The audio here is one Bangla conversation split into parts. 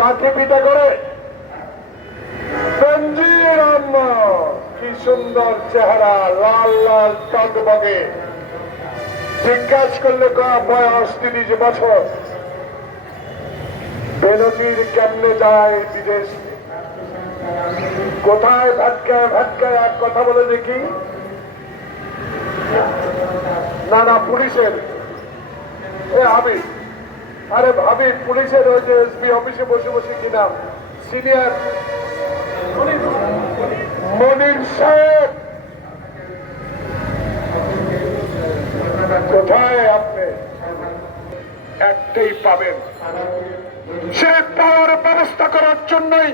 লাঠি পিটা করে বেনজির আহমদ, কি সুন্দর চেহারা, লাল লাল টকবগে। জিজ্ঞাসা করলে বয়স 30 বছর। বেনজির কেমনে যায় বিদেশ, কোথায় ভটকায় ভটকায় এক কথা বলে দেখি। না না, পুলিশের আমি, আরে ভাবি পুলিশের ওই যে এসপি অফিসে বসে বসে কিনা সিনিয়র মনির সাহেব, কোথায় আপনি? একটাই পাবেন, সে পাওয়ার ব্যবস্থা করার জন্যই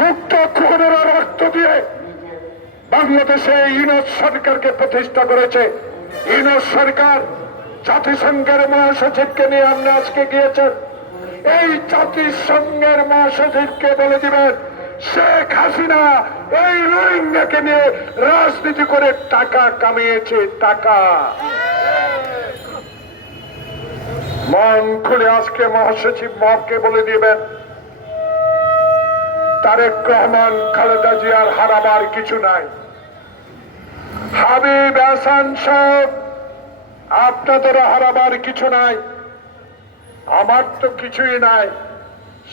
মুক্ত খুনের রক্ত দিয়ে বাংলাদেশে ইউনূস সরকারকে প্রতিষ্ঠা করেছে। ইউনূস সরকার জাতিসংঘের মহাসচিবকে নিয়ে আপনি আজকে গিয়েছেন, এই জাতিসংঘের মহাসচিবকে বলে দিবেন শেখ হাসিনা এই রোহিঙ্গাকে নিয়ে রাজনীতি করে টাকা কামিয়েছে। টাকা মন খুলে আজকে মহাসচিব মহকে বলে দিবেন তারেক রহমান খালেদা জিয়ার হারাবার কিছু নাই। হাবিব হাসান সাহেব, আপনাদের হারাবার কিছু নাই, আমার তো কিছুই নাই।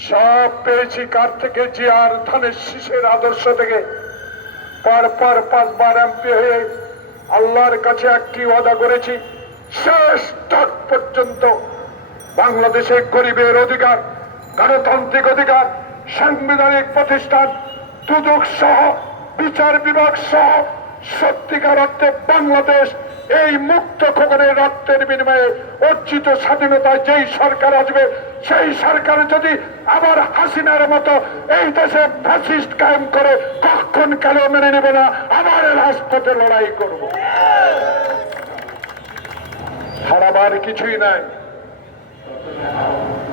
সব পেয়েছি কার থেকে? জিয়ার ধানের শীষের আদর্শ থেকে। পরপর 5 বার এমপি হয়ে আল্লাহর কাছে একটি ওয়াদা করেছি, শেষ তক পর্যন্ত বাংলাদেশে গরিবের অধিকার, গণতান্ত্রিক অধিকার, সাংবিধানিক প্রতিষ্ঠান, দুদক সহ বিচার বিভাগ সহ সত্যিকার অর্থে বাংলাদেশ এই মুক্ত খোকনের রক্তের বিনিময়ে অর্জিত স্বাধীনতায় যেই সরকার আসবে, সেই সরকার যদি আবার হাসিনার মতো এই দেশে ফ্যাসিস্ট কায়েম করে, কখন কালে মেনে নেব না, আবার রাজপথে লড়াই করব। হারাবার কিছুই নাই।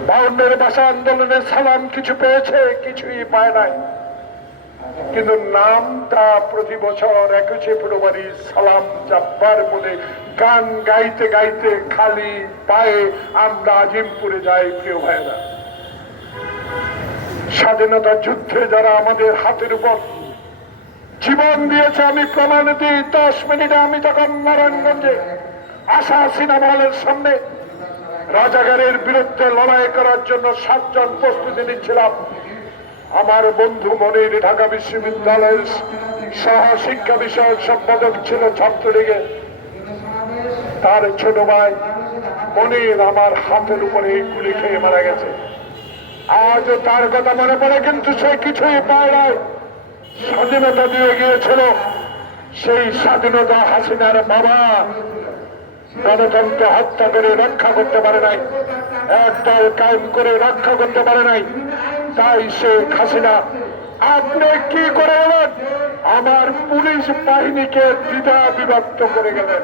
52 ভাষা আন্দোলনের সালাম কিছু পেয়েছে, কিছুই পায় নাই। কিন্তু নামটা প্রতি বছর 21শে ফেব্রুয়ারি সালাম জাব্বার বলে গান গাইতে গাইতে খালি পায়ে আমরা আজিমপুরে যাই। প্রিয় ভাইরা, স্বাধীনতা যুদ্ধে যারা আমাদের হাতের উপর জীবন দিয়েছে, আমি প্রমাণ দিই। 10 মিনিটে আমি তখন নারায়ণগঞ্জে আশা সিনেমা হলের সামনে রাজাকারের বিরুদ্ধে লড়াই করার জন্য 7 জন প্রস্তুতি নিচ্ছিলাম। আমার বন্ধু মনির ঢাকা বিশ্ববিদ্যালয়ের সহ শিক্ষা বিষয়ক সম্পাদক ছিল ছাত্রলীগের, তার ছোট ভাই মনির আমার হাতের উপরে গুলি খেয়ে মারা গেছে। আজও তার কথা মনে পড়ে, কিন্তু সে কিছুই পায় নাই। স্বাধীনতা দিয়ে গিয়েছিল, সেই স্বাধীনতা হাসিনার বাবা গণতন্ত্র হত্যা করে রক্ষা করতে পারে নাই, একদল কায়েম করে রক্ষা করতে পারে নাই। তাই শেখ হাসিনা আপনি কি করে এলেন? আমার পুলিশ বাহিনীকে দ্বিধা বিভক্ত করে গেলেন।